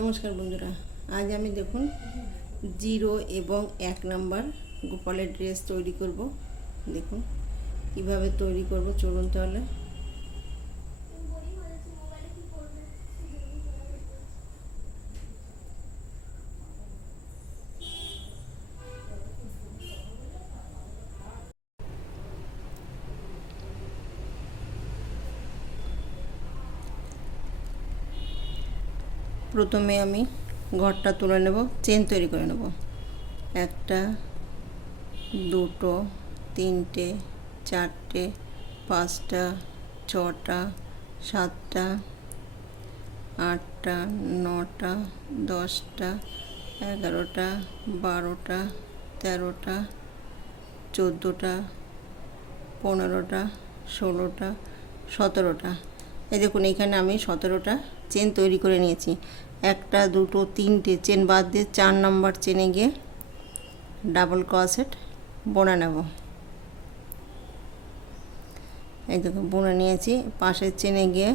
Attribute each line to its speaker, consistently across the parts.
Speaker 1: নমস্কার বন্ধুরা, আজ আমি দেখুন জিরো এবং এক নাম্বার গোপালের ড্রেস তৈরি করব। দেখুন কীভাবে তৈরি করব, চলুন তাহলে। প্রথমে আমি ঘরটা তুলে নেব চেন তৈরি করে নেব। একটা, দুটো, তিনটে, চারটে, পাঁচটা, ছটা, সাতটা, আটটা, নটা, দশটা, এগারোটা, বারোটা, তেরোটা, চোদ্দোটা, পনেরোটা, ষোলোটা, সতেরোটা। এই দেখুন, এখানে আমি সতেরোটা চেন তৈরি করে নিয়েছি। একটা, দুটো, তিনটে চেন বাদ দিয়ে চার নাম্বার চেনে গিয়ে ডাবল ক্রসেট বোনা নেব। এই দেখুন, বুনে নিয়েছি। পাশের চেনে গিয়ে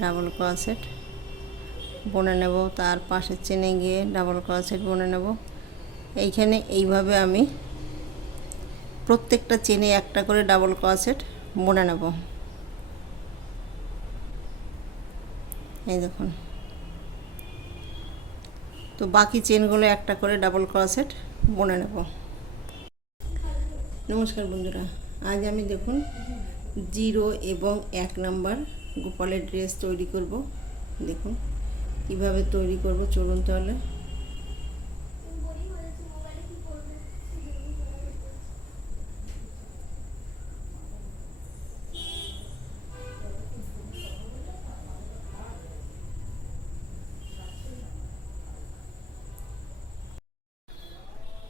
Speaker 1: ডাবল ক্রসেট বুনে নেব। তার পাশের চেনে গিয়ে ডাবল ক্রসেট বুনে নেব। এইখানে এইভাবে আমি প্রত্যেকটা চেনে একটা করে ডাবল ক্রসেট বুনে নেব। এই দেখুন। তো বাকি চেনগুলো একটা করে ডাবল ক্রসেট বনে নেব। নমস্কার বন্ধুরা, আজ আমি দেখুন জিরো এবং এক নাম্বার গোপালের ড্রেস তৈরি করব। দেখুন কীভাবে তৈরি করব, চলুন তাহলে।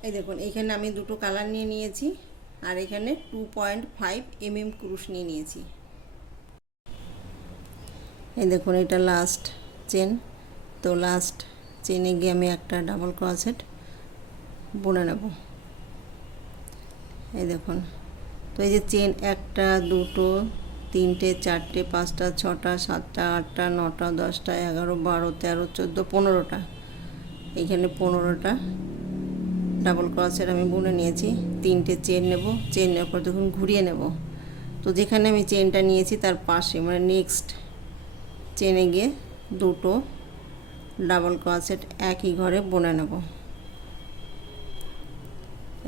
Speaker 1: এই দেখুন, এখানে আমি দুটো কালার নিয়ে নিয়েছি আর এখানে two point five M M crush নিয়ে নিয়েছি। এই দেখুন, এটা লাস্ট চেন তো লাস্ট চেনে গিয়ে আমি একটা ডাবল ক্রসেট বুনে নেব। এই দেখুন, তো এই যে চেন একটা, দুটো, তিনটে, চারটে, পাঁচটা, ছটা, সাতটা, আটটা, নটা, দশটা, এগারো, বারো, তেরো, চোদ্দ, পনেরোটা। এইখানে পনেরোটা ডাবল ক্রসের আমি বুনে নিয়েছি, তিনটে চেন নেব চেন নেওয়ার পর দেখুন ঘুরিয়ে নেব। তো যেখানে আমি চেনটা নিয়েছি তার পাশে মানে নেক্সট চেনে গিয়ে দুটো ডাবল ক্রসেট একই ঘরে বুনে নেব।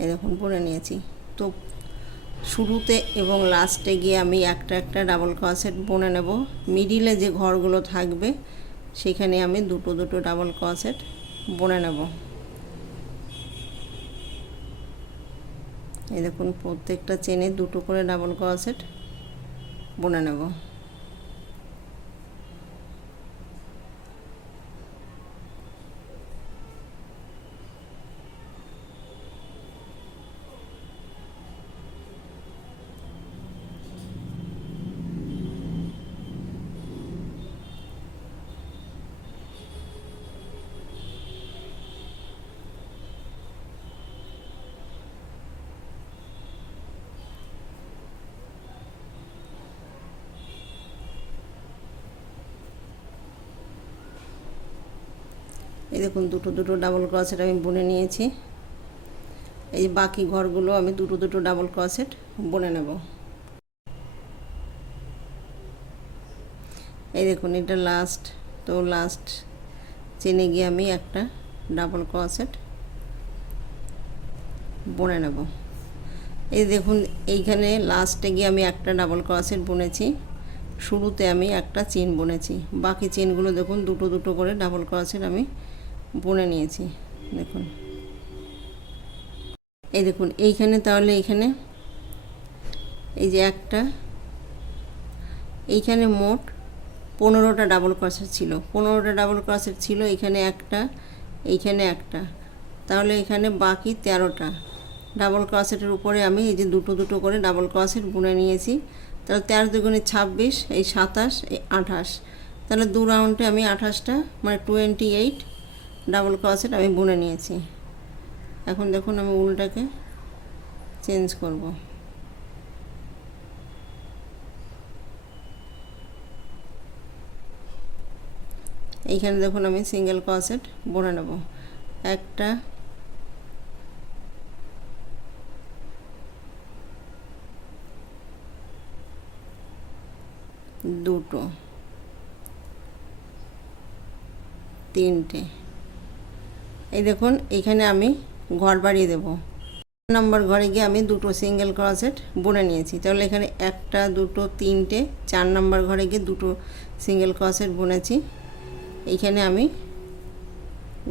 Speaker 1: এই দেখুন, বুনে নিয়েছি। তো শুরুতে এবং লাস্টে গিয়ে আমি একটা একটা ডাবল ক্রসেট বুনে নেব। মিডিলে যে ঘরগুলো থাকবে, সেখানে আমি দুটো দুটো ডাবল ক্রসেট বুনে নেব। এই দেখুন প্রত্যেকটা চেনে দুটো করে ডাবল ক্রসেট বুনে নেব। এই দেখুন, দুটো দুটো ডাবল ক্রসেট আমি বুনে নিয়েছি। এই বাকি ঘরগুলো আমি দুটো দুটো ডাবল ক্রসেট বুনে নেব। এই দেখুন, এটা লাস্ট তো লাস্ট চেনে গিয়ে আমি একটা ডাবল ক্রসেট বুনে নেব। এই দেখুন, এইখানে লাস্টে গিয়ে আমি একটা ডাবল ক্রসেট বুনেছি। শুরুতে আমি একটা চেন বুনেছি। বাকি চেনগুলো দেখুন, দুটো দুটো করে ডাবল ক্রসেট আমি বুনে নিয়েছি, দেখুন। এই দেখুন, এইখানে তাহলে এইখানে এই যে একটা, এইখানে মোট পনেরোটা ডাবল ক্রসের ছিল। পনেরোটা ডাবল ক্রসের ছিল, এখানে একটা, এইখানে একটা। তাহলে এখানে বাকি তেরোটা ডাবল ক্রসেটের উপরে আমি এই যে দুটো দুটো করে ডাবল ক্রসেট বুনে নিয়েছি। তাহলে তেরো দুগুণে ছাব্বিশ, এই সাতাশ, এই আঠাশ। তাহলে দু রাউন্ডে আমি আঠাশটা মানে টোয়েন্টি এইট ডাবল ক্রসেট আমি বুনে নিয়েছি। এখন দেখুন আমি উলটাকে চেঞ্জ করব। এইখানে দেখুন আমি সিঙ্গেল ক্রসেট বুনে নেব। একটা, দুটো, তিনটে। এই দেখুন এইখানে আমি ঘর বাড়িয়ে দেব। নম্বর ঘরে গিয়ে আমি দুটো সিঙ্গেল ক্রসেট বুনে নিয়েছি। তাহলে এখানে একটা, দুটো, তিনটে, চার নম্বর ঘরে গিয়ে দুটো সিঙ্গেল ক্রসেট বুনেছি। এইখানে আমি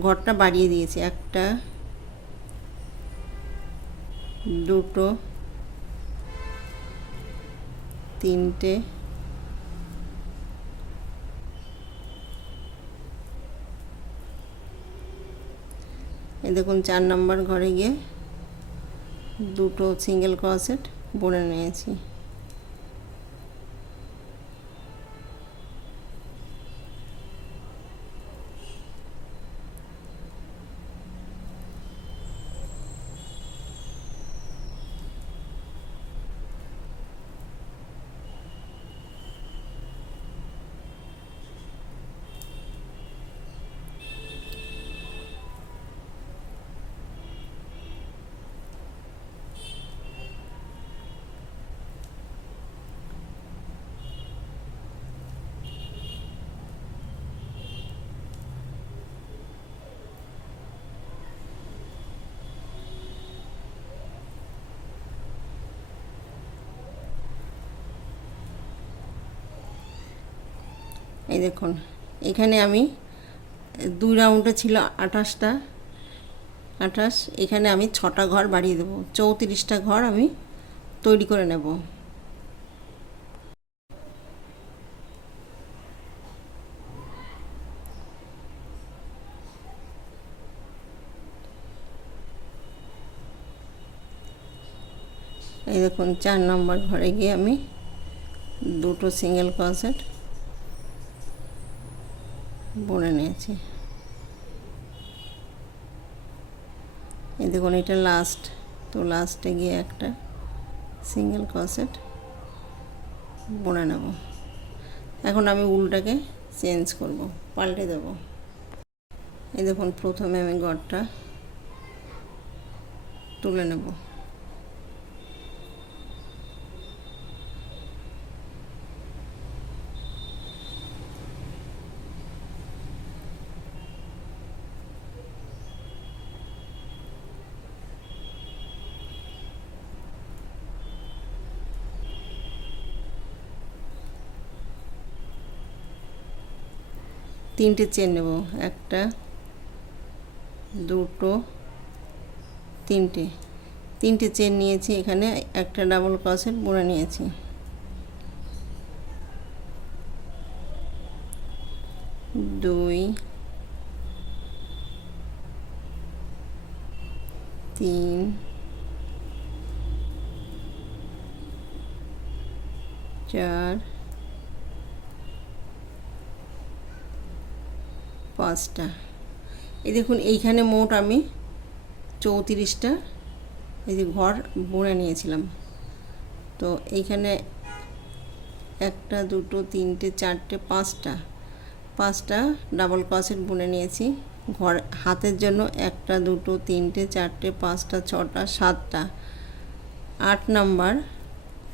Speaker 1: ঘরটা বাড়িয়ে দিয়েছি। একটা, দুটো, তিনটে এই দেখুন চার নম্বর ঘরে গিয়ে দুটো সিঙ্গেল ক্রসেট বুনে নিয়েছি। এই দেখুন, এখানে আমি দুই রাউন্ডে ছিল আঠাশটা, আঠাশ, এখানে আমি ছটা ঘর বাড়িয়ে দেবো, চৌত্রিশটা ঘর আমি তৈরি করে নেব। এই দেখুন, চার নম্বর ঘরে গিয়ে আমি দুটো সিঙ্গেল ক্রসেট বুনে নিয়েছি। এই দেখুন, এটা লাস্ট তো লাস্টে গিয়ে একটা সিঙ্গেল ক্রসেট বুনে নেব। এখন আমি উলটাকে চেঞ্জ করব, পাল্টে দেব। এই দেখুন, প্রথমে আমি গড়টা তুলে নেব। তিনটে চেন নেব, একটা, দুটো, তিনটে। তিনটে চেন নিয়েছি এখানে, একটা ডাবল ক্রসেট বুনে নিয়েছি। দুই, তিন, চার পাঁচটা। এই দেখুন, এইখানে মোট আমি চৌত্রিশটা, এই যে ঘর বুনে নিয়েছিলাম। তো এইখানে একটা, দুটো, তিনটে, চারটে, পাঁচটা। পাঁচটা ডাবল ক্রসেট বুনে নিয়েছি। ঘর, হাতের জন্য একটা, দুটো, তিনটে, চারটে, পাঁচটা, ছটা, সাতটা। আট নাম্বার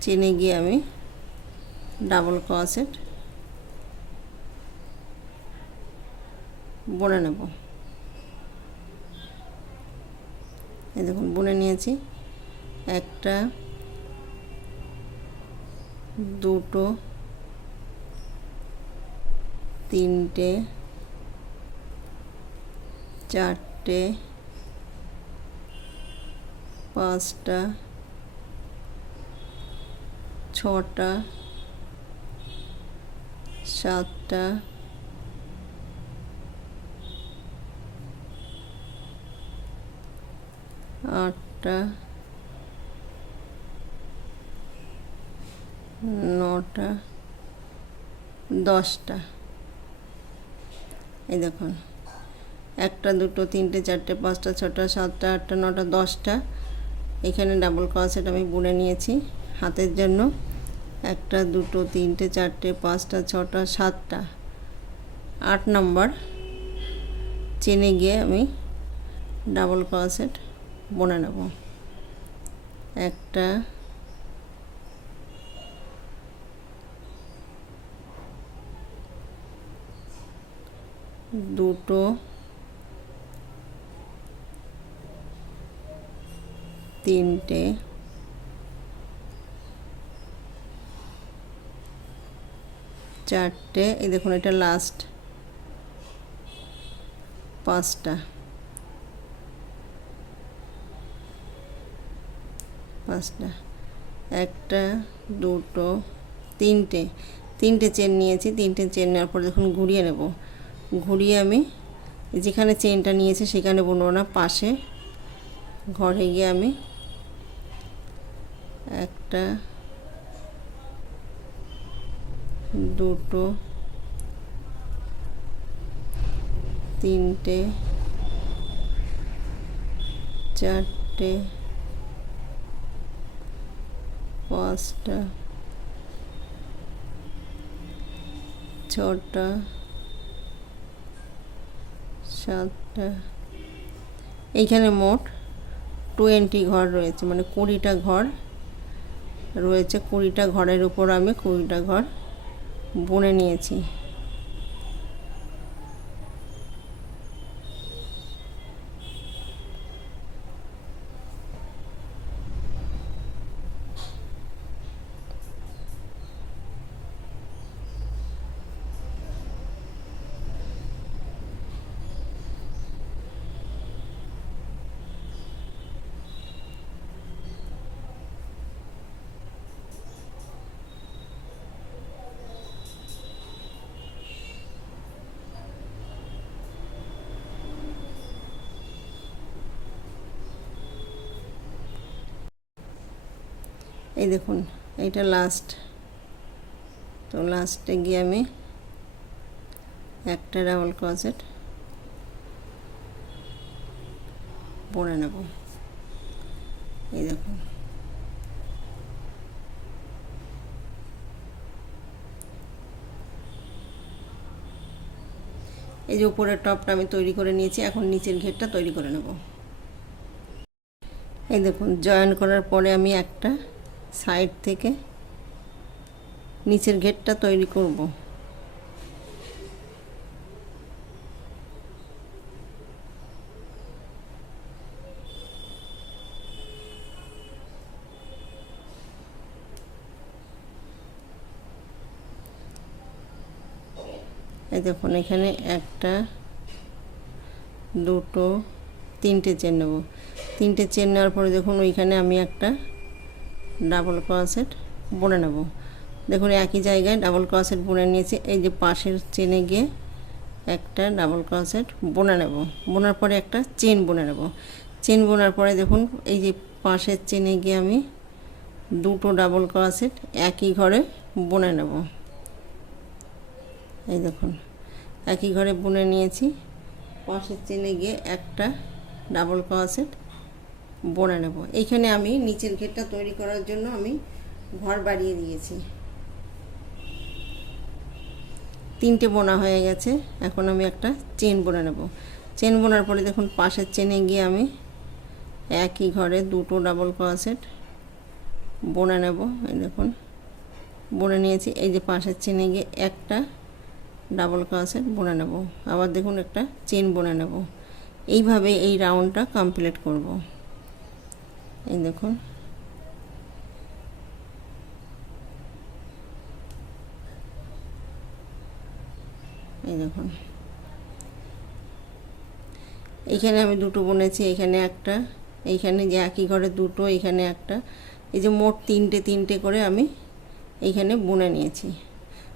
Speaker 1: চেনে গিয়ে আমি ডাবল ক্রসেট বুনে নেব। এই দেখুন বুনে নিয়েছি। একটা দুটো তিনটে চারটে পাঁচটা ছটা সাতটা আটটা নটা দশটা। এই দেখুন, একটা, দুটো, তিনটে, চারটে, পাঁচটা, ছটা, সাতটা, আটটা, নটা, দশটা। এখানে ডাবল ক্রসেট আমি বুনে নিয়েছি হাতের জন্য। একটা, দুটো, তিনটে, চারটে, পাঁচটা, ছটা, সাতটা। আট নম্বর। চেনে গিয়ে আমি ডাবল ক্রসেট বনে নেব। একটা। দুটো। তিনটে। চারটে। এই দেখুন এটা লাস্ট পাঁচটা। পাঁচটা, একটা, দুটো, তিনটে। তিনটে চেন নিয়েছি, তিনটে চেন নেওয়ার পর যখন ঘুরিয়ে নেব, ঘুরিয়ে আমি যেখানে চেনটা নিয়েছি সেখানে বুনবো না, পাশে ঘরে গিয়ে আমি একটা, দুটো, তিনটে, চারটে পাঁচটা, ছটা, সাতটা, এইখানে মোট টোয়েন্টি ঘর রয়েছে মানে কুড়িটা ঘর রয়েছে, কুড়িটা ঘরের উপর আমি কুড়িটা ঘর বুনে নিয়েছি। দেখুন, এইটা লাস্ট তো লাস্টে গিয়ে আমি একটা ডাবল ক্রসেট পরে নেব। এই দেখুন। এই যে উপরের টপটা আমি তৈরি করে নিয়েছি, এখন নিচের ঘেরটা তৈরি করে নেব। এই দেখুন জয়েন করার পরে আমি একটা সাইড থেকে নিচের ঘেরটা তৈরি করব। এই দেখুন, এখানে একটা, দুটো, তিনটে চেন নেব। তিনটে চেন নেওয়ার পরে দেখুন, ওইখানে আমি একটা ডাবল ক্রসেট বুনে নেব। দেখুন, একই জায়গায় ডাবল ক্রসেট বুনে নিয়েছি। এই যে পাশের চেনে গিয়ে একটা ডাবল ক্রসেট বুনে নেব। বোনার পরে একটা চেন বুনে নেব। চেন বোনার পরে দেখুন, এই যে পাশের চেনে গিয়ে আমি দুটো ডাবল ক্রসেট একই ঘরে বুনে নেব। এই দেখুন, একই ঘরে বুনে নিয়েছি। পাশের চেনে গিয়ে একটা ডাবল ক্রসেট বনে নেব। এইখানে আমি নিচের ঘেরটা তৈরি করার জন্য আমি ঘর বাড়িয়ে দিয়েছি। তিনটে বোনা হয়ে গেছে। এখন আমি একটা চেন বনে নেব। চেন বোনার পরে দেখুন, পাশের চেনে গিয়ে আমি একই ঘরে দুটো ডাবল ক্রসেট বনে নেব। এই দেখুন, বনে নিয়েছি। এই যে পাশের চেনে গিয়ে একটা ডাবল ক্রসেট বনে নেব। আবার দেখুন, একটা চেন বনে নেব। এইভাবে এই রাউন্ডটা কমপ্লিট করব। এই দেখুন। এই দেখুন। এইখানে আমি দুটো বুনেছি, এখানে একটা এইখানে যে একই ঘরে দুটো, এখানে একটা। এই যে মোট তিনটে তিনটে করে আমি এইখানে বুনে নিয়েছি।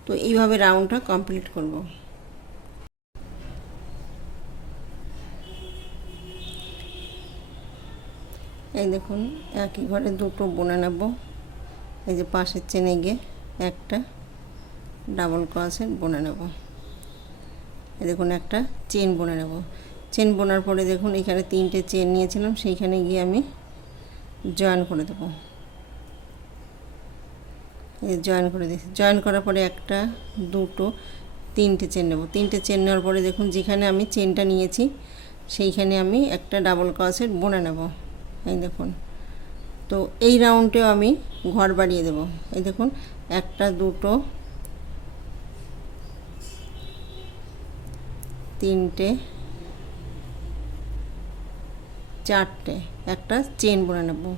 Speaker 1: তো এইভাবে রাউন্ডটা কমপ্লিট করব। এই দেখুন, একই ঘরে দুটো বুনে নেব। এই যে পাশের চেনে গিয়ে একটা ডাবল ক্রসেট বুনে নেব। এই দেখুন, একটা চেন বুনে নেব। চেন বোনার পরে দেখুন, এখানে তিনটে চেন নিয়েছিলাম, সেইখানে গিয়ে আমি জয়েন করে দেবো। এই জয়েন করে দিয়েছি। জয়েন করার পরে একটা, দুটো, তিনটে চেন নেব। তিনটে চেন নেওয়ার পরে দেখুন, যেখানে আমি চেনটা নিয়েছি, সেইখানে আমি একটা ডাবল ক্রসেট বনে নেব। এই দেখুন। তো এই রাউন্ডেও আমি ঘর বাড়িয়ে দেব। এই দেখুন, একটা, দুটো, তিনটে, চারটে, একটা চেন বোনা নেব।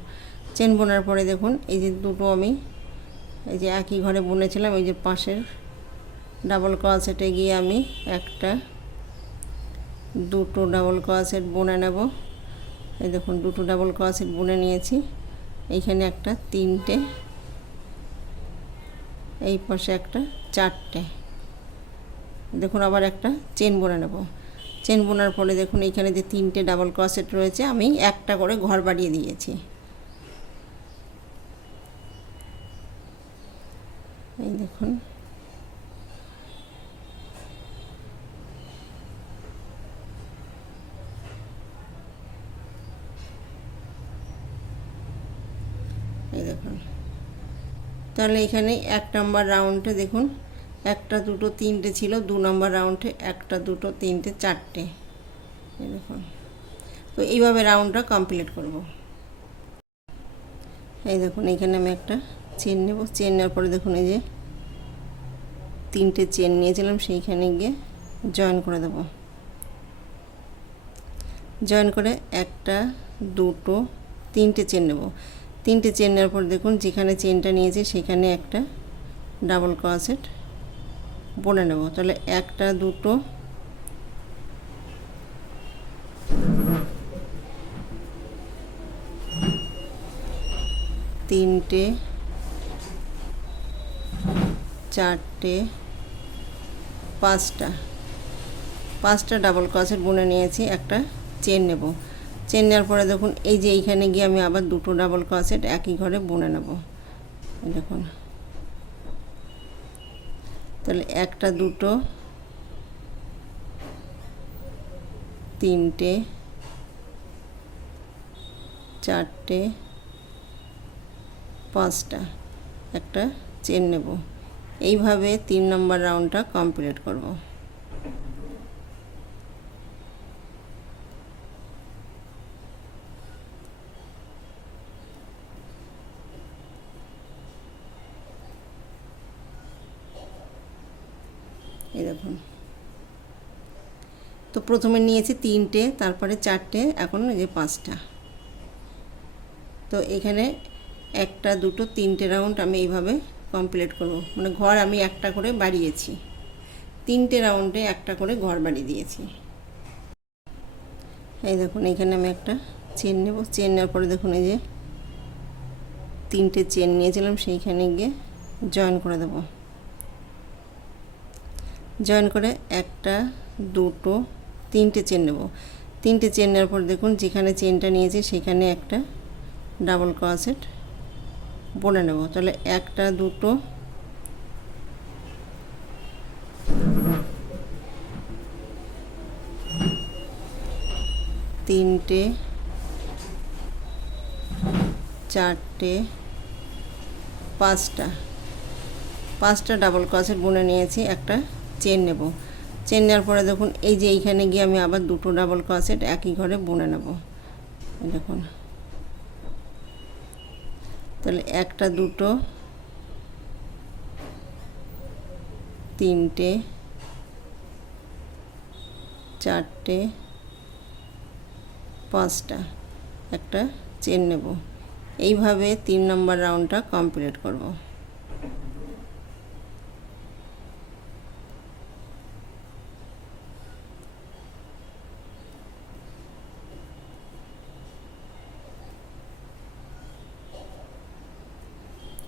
Speaker 1: চেন বোনার পরে দেখুন, এই যে দুটো আমি, এই যে একই ঘরে বুনেছিলাম, এই যে পাশের ডাবল ক্রসেটে গিয়ে আমি একটা, দুটো ডাবল ক্রসেট বুনে নেব। এই দেখুন, দুটো ডাবল ক্রসেট বুনে নিয়েছি। এইখানে একটা, তিনটে, এই পাশে একটা, চারটে। দেখুন, আবার একটা চেন বোনা নেব। চেন বোনার পরে দেখুন, এইখানে যে তিনটে ডাবল ক্রসেট রয়েছে, আমি একটা করে ঘর বাড়িয়ে দিয়েছি। এই দেখুন এই দেখুন তাহলে এখানে এক নম্বর রাউন্ডে দেখুন, একটা, দুটো, তিনটে ছিল, দু নম্বর রাউন্ডে একটা, দুটো, তিনটে, চারটে। দেখুন। তো এইভাবে রাউন্ডটা কমপ্লিট করব। এই দেখুন, এখানে আমি একটা চেন নেব। চেন নেওয়ার পরে দেখুন, এই যে তিনটে চেন নিয়েছিলাম, সেইখানে গিয়ে জয়েন করে দেব। জয়েন করে একটা, দুটো, তিনটে চেন নেব। তিনটে চেন নেওয়ার পর দেখুন, যেখানে চেনটা নিয়েছে সেখানে একটা ডাবল ক্রসেট বনে নেব। তাহলে একটা, দুটো, তিনটে, চারটে, পাঁচটা। পাঁচটা ডাবল ক্রসেট বুনে নিয়েছি, একটা চেন নেব। চেন নেওয়ার পরে দেখুন, এই যে এইখানে গিয়ে আমি আবার দুটো ডাবল ক্রসেট একই ঘরে বুনে নেব। দেখুন। তাহলে একটা, দুটো, তিনটে, চারটে, পাঁচটা একটা চেন নেব। এইভাবে তিন নম্বর রাউন্ডটা কমপ্লিট করব। এই দেখুন তো প্রথমে নিয়েছি তিনটে, তারপরে চারটে, এখন যে পাঁচটা। তো এখানে একটা, দুটো, তিনটে রাউন্ড আমি এইভাবে কমপ্লিট করব। মানে ঘর আমি একটা করে বাড়িয়েছি। তিনটে রাউন্ডে একটা করে ঘর বাড়িয়ে দিয়েছি। এই দেখুন, এখানে আমি একটা চেন নেব। চেন নেওয়ার পরে দেখুন, এই যে তিনটে চেন নিয়েছিলাম, সেইখানে গিয়ে জয়েন করে দেবো। জয়েন করে একটা, দুটো, তিনটে চেন নেব। তিনটে চেন নেওয়ার পর দেখুন যেখানে চেনটা নিয়েছি সেখানে একটা ডাবল ক্রসেট বনে নেব। তাহলে একটা, দুটো, তিনটে, চারটে, পাঁচটা। পাঁচটা ডাবল ক্রসেট বুনে নিয়েছি একটা চেন নেব। চেন নেওয়ার পরে দেখুন, এই যে এইখানে গিয়ে আমি আবার দুটো ডাবল ক্রসেট একই ঘরে বুনে নেব। দেখুন। তাহলে একটা, দুটো, তিনটে, চারটে, পাঁচটা একটা চেন নেব। এইভাবে তিন নম্বর রাউন্ডটা কমপ্লিট করব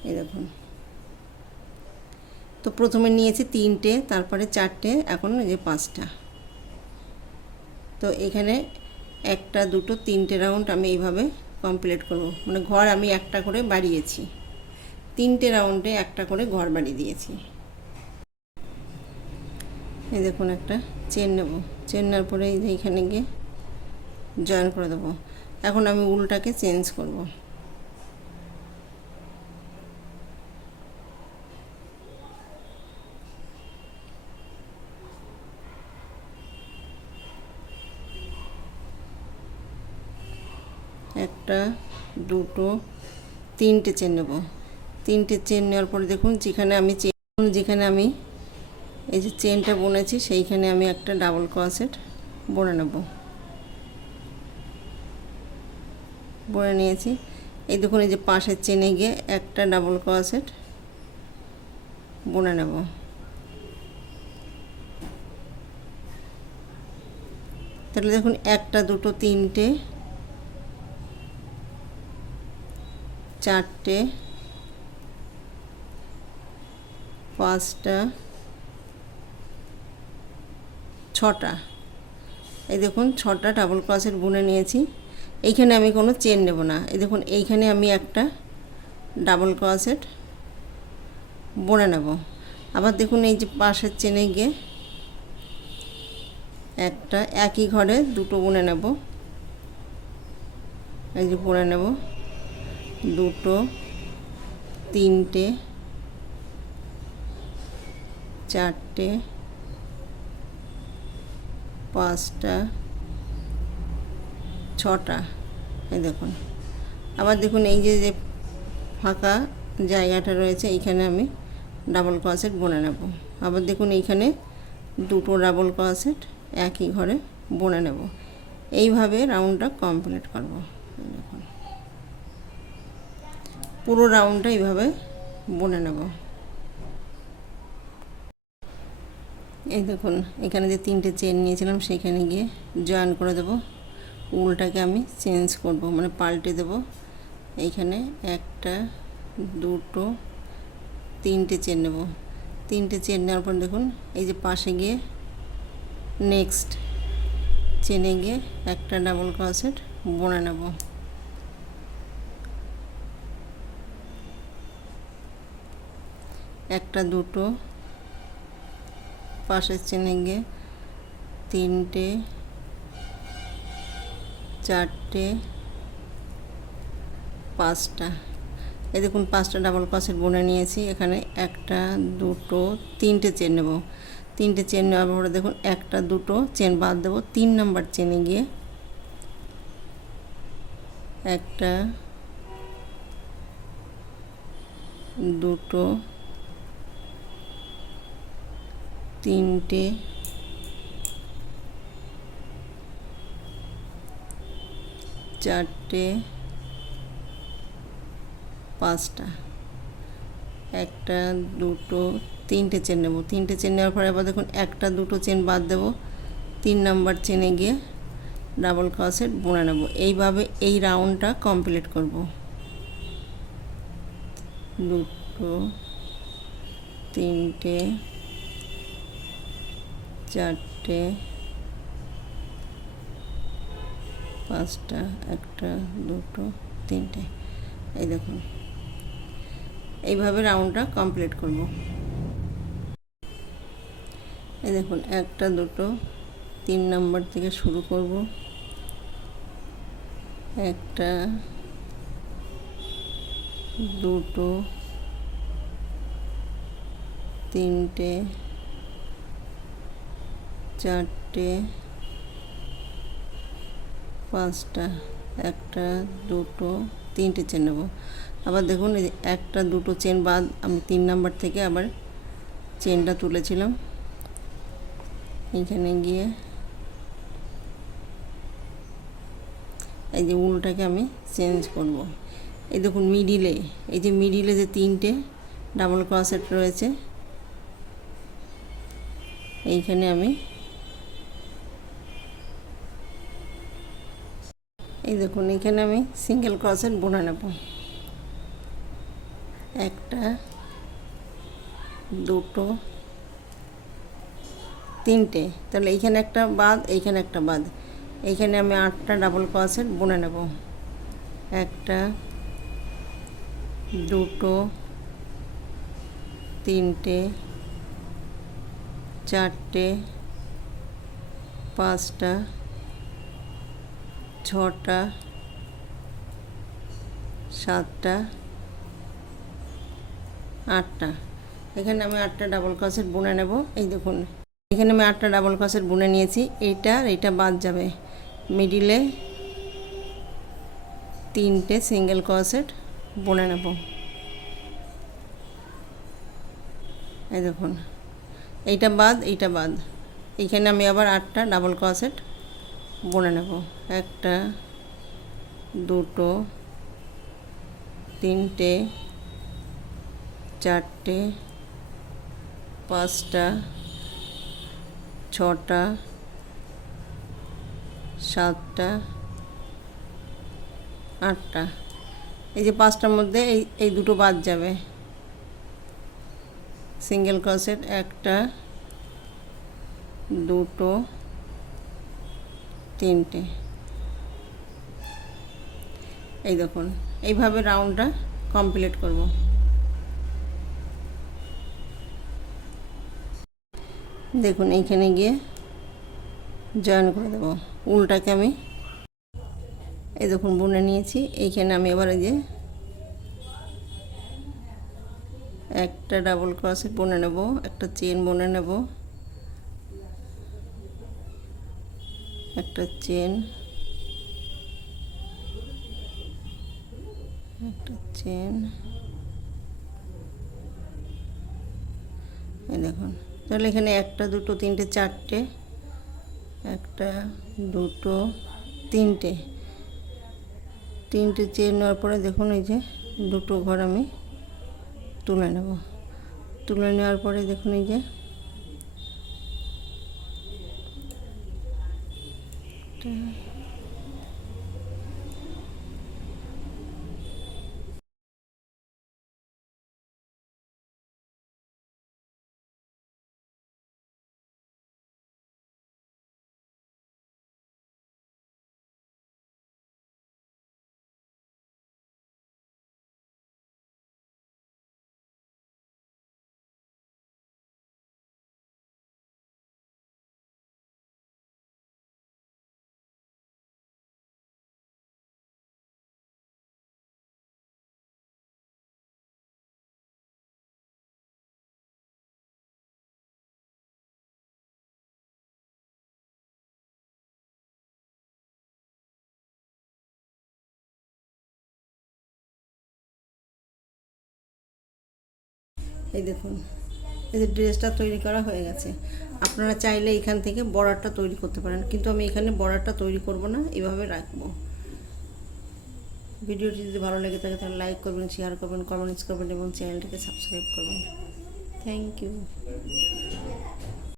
Speaker 1: এই দেখুন তো প্রথমে নিয়েছি তিনটে, তারপরে চারটে, এখন যে পাঁচটা। তো এখানে একটা, দুটো, তিনটে রাউন্ড আমি এইভাবে কমপ্লিট করব। মানে ঘর আমি একটা করে বাড়িয়েছি। তিনটে রাউন্ডে একটা করে ঘর বাড়িয়ে দিয়েছি। এই দেখুন একটা চেন নেব। চেন নেওয়ার পরে যে এখানে গিয়ে জয়েন করে দেবো। এখন আমি উলটাকে চেঞ্জ করব একটা দুটো তিনটে চেন নেব। তিনটে চেন নেওয়ার পরে দেখুন যেখানে আমি চেন যেখানে আমি এই যে চেনটা বুনেছি সেইখানে আমি একটা ডাবল ক্রসেট বুনে নেব। বুনে নিয়েছি। এই দেখুন এই যে পাশের চেনে গিয়ে একটা ডাবল ক্রসেট বুনে নেব। তাহলে দেখুন একটা, দুটো, তিনটে চারটে, পাঁচটা, ছটা। এই দেখুন, ছটা ডাবল ক্রসের বুনে নিয়েছি। এইখানে আমি কোনো চেন নেব না। এই দেখুন, এইখানে আমি একটা ডাবল ক্রসেট বুনে নেব। আবার দেখুন, এই যে পাশের চেনে গিয়ে একটা একই ঘরে দুটো বুনে নেব। এই যে বুনে নেব। দুটো, তিনটে, চারটে, পাঁচটা, ছটা। এই দেখুন। আবার দেখুন এই যে যে ফাঁকা জায়গাটা রয়েছে, এইখানে আমি ডাবল ক্রসেট বুনে নেব। আবার দেখুন এইখানে দুটো ডাবল ক্রসেট একই ঘরে বুনে নেব। এইভাবে রাউন্ডটা কমপ্লিট করব দেখুন পুরো রাউন্ডটা এইভাবে বুনে নেব। এই দেখুন, এখানে যে তিনটে চেন নিয়েছিলাম সেখানে গিয়ে জয়েন করে দেব। উলটাকে আমি চেঞ্জ করব মানে পাল্টে দেব। এইখানে একটা, দুটো, তিনটে চেন নেব। তিনটে চেন নেওয়ার পর দেখুন, এই যে পাশে গিয়ে নেক্সট চেনে গিয়ে একটা ডাবল ক্রসেট বোনা নেব। একটা, দুটো, পাশের চেনে গিয়ে তিনটে, চারটে, পাঁচটা। এই দেখুন, পাঁচটা ডাবল ক্রসেট বুনে নিয়েছি। এখানে একটা, দুটো, তিনটে চেন নেব। তিনটে চেন নেওয়ার পরে দেখুন, একটা, দুটো চেন বাদ দেবো। তিন নাম্বার চেনে গিয়ে একটা, দুটো তিনটে। চারটে। পাঁচটা। একটা, দুটো, তিনটে চেন নেব। তিনটে চেন নেওয়ার পরে আবার দেখুন একটা, দুটো চেন বাদ দেবো। তিন নাম্বার চেনে গিয়ে ডাবল ক্রসেট বুনে নেব। এইভাবে এই রাউন্ডটা কমপ্লিট করব। দুটো, তিনটে চারটে, পাঁচটা, একটা, দুটো, তিনটে। এই দেখুন। এইভাবে রাউন্ডটা কমপ্লিট করব। এই দেখুন, একটা, দুটো, তিন নাম্বার থেকে শুরু করব। একটা, দুটো, তিনটে চারটে, পাঁচটা, একটা, দুটো, তিনটে চেন নেব। আবার দেখুন একটা, দুটো চেন বাদ, আমি তিন নাম্বার থেকে আবার চেনটা তুলেছিলাম। এইখানে গিয়ে এই যে উলটাকে আমি চেঞ্জ করব। এই দেখুন মিডিলে, এই যে মিডিলে যে তিনটে ডাবল ক্রসেট রয়েছে, এইখানে আমি এই দেখুন, এখানে আমি সিঙ্গেল ক্রসেট বোনা নেব। একটা, দুটো, তিনটে। তাহলে এইখানে একটা বাদ এইখানে একটা বাদ। এইখানে আমি আটটা ডাবল ক্রসেট বুনে নেব। একটা, দুটো, তিনটে, চারটে, পাঁচটা ছটা, সাতটা, আটটা। এখানে আমি আটটা ডাবল ক্রসেট বুনে নেব। এই দেখুন, এখানে আমি আটটা ডাবল ক্রসেট বুনে নিয়েছি। এইটা আর এইটা বাদ যাবে। মিডিলে তিনটে সিঙ্গেল ক্রসেট বুনে নেব। এই দেখুন, এইটা বাদ এইটা বাদ। এইখানে আমি আবার আটটা ডাবল ক্রসেট বুনে নেব। একটা, দুটো, তিনটে, চারটে, পাঁচটা, ছটা, সাতটা, আটটা। এই যে পাঁচটার মধ্যে এই এই দুটো বাদ যাবে। সিঙ্গেল ক্রসেট একটা, দুটো তিনটে। এই দেখুন, এইভাবে রাউন্ডটা কমপ্লিট করব। দেখুন, এইখানে গিয়ে জয়েন করে দেবো। উলটাকে আমি এই দেখুন, বুনে নিয়েছি। এইখানে আমি এবার এই যে একটা ডাবল ক্রসেট বুনে নেব, একটা চেন বুনে নেব। একটা চেন। একটা চেন। এই দেখুন, তাহলে এখানে একটা, দুটো, তিনটে, চারটে, একটা, দুটো, তিনটে। তিনটে চেন নেওয়ার পরে দেখুন এই যে দুটো ঘর আমি তুলে নেব। তুলে নেওয়ার পরে দেখুন এই যে এই দেখুন, এই যে ড্রেসটা তৈরি করা হয়ে গেছে। আপনারা চাইলে এখান থেকে বর্ডারটা তৈরি করতে পারেন, কিন্তু আমি এখানে বর্ডারটা তৈরি করব না, এভাবে রাখব। ভিডিওটি যদি ভালো লেগে থাকে, তাহলে লাইক করবেন শেয়ার করবেন কমেন্টস করবেন, এবং চ্যানেলটিকে সাবস্ক্রাইব করবেন। Thank you